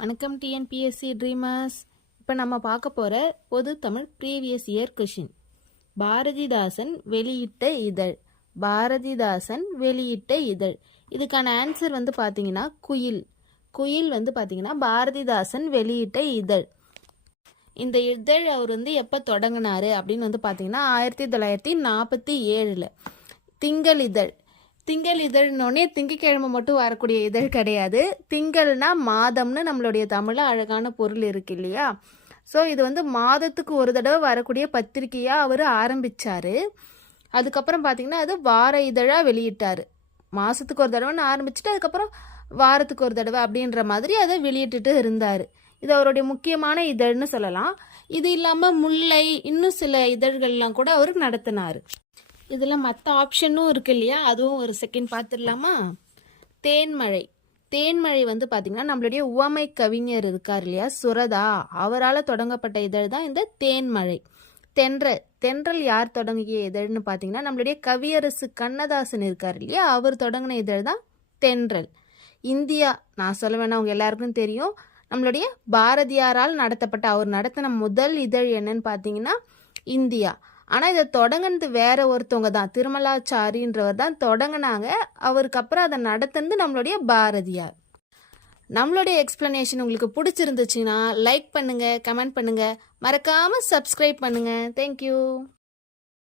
வணக்கம் TNPSC dreamers. இப்போ நம்ம பார்க்க போகிற பொது Tamil previous year question. Bharathidasan வெளியிட்ட இதழ். பாரதிதாசன் வெளியிட்ட இதழ். இதுக்கான ஆன்சர் வந்து பார்த்தீங்கன்னா குயில். குயில் வந்து பார்த்தீங்கன்னா பாரதிதாசன் வெளியிட்ட இதழ். இந்த இதழ் அவர் வந்து எப்போ தொடங்கினாரு அப்படின்னு வந்து பார்த்தீங்கன்னா 1947. திங்கள் இதழ். திங்கள் இதழ்னோடனே திங்கக்கிழமை மட்டும் வரக்கூடிய இதழ் கிடையாது. திங்கள்னா மாதம்னு நம்மளுடைய தமிழில் அழகான பொருள் இருக்கு இல்லையா? ஸோ இது வந்து மாதத்துக்கு ஒரு தடவை வரக்கூடிய பத்திரிகையாக அவர் ஆரம்பித்தார். அதுக்கப்புறம் பார்த்திங்கன்னா அது வார இதழாக வெளியிட்டார். மாதத்துக்கு ஒரு தடவைன்னு ஆரம்பிச்சுட்டு அதுக்கப்புறம் வாரத்துக்கு ஒரு தடவை அப்படின்ற மாதிரி அதை வெளியிட்டுட்டு இருந்தார். இது அவருடைய முக்கியமான இதழ்னு சொல்லலாம். இது இல்லாமல் முல்லை இன்னும் சில இதழ்கள்லாம் கூட அவர் நடத்தினார். இதில் மற்ற ஆப்ஷனும் இருக்கு இல்லையா? அதுவும் ஒரு செகண்ட் பார்த்துடலாமா? தேன்மழை. தேன்மழை வந்து பார்த்திங்கன்னா நம்மளுடைய உவமை கவிஞர் இருக்கார் இல்லையா, சுரதா, அவரால் தொடங்கப்பட்ட இதழ் தான் இந்த தேன்மழை. தென்றல். தென்றல் யார் தொடங்கிய இதழ்னு பார்த்தீங்கன்னா நம்மளுடைய கவியரசு கண்ணதாசன் இருக்கார் இல்லையா, அவர் தொடங்கின இதழ் தான் தென்றல். இந்தியா, நான் சொல்ல வேணாம், அவங்க எல்லாருக்கும் தெரியும். நம்மளுடைய பாரதியாரால் நடத்தப்பட்ட, அவர் நடத்தின முதல் இதழ் என்னன்னு பார்த்தீங்கன்னா இந்தியா. ஆனால் இதை தொடங்கினது வேற ஒருத்தவங்க தான், திருமலாச்சாரின்றவர் தான் தொடங்கினாங்க. அவருக்கு அப்புறம் அதை நடத்துனது நம்மளுடைய பாரதியார். நம்மளுடைய எக்ஸ்பிளனேஷன் உங்களுக்கு பிடிச்சிருந்துச்சுன்னா லைக் பண்ணுங்கள், கமெண்ட் பண்ணுங்கள், மறக்காமல் சப்ஸ்கிரைப் பண்ணுங்கள். தேங்க்யூ.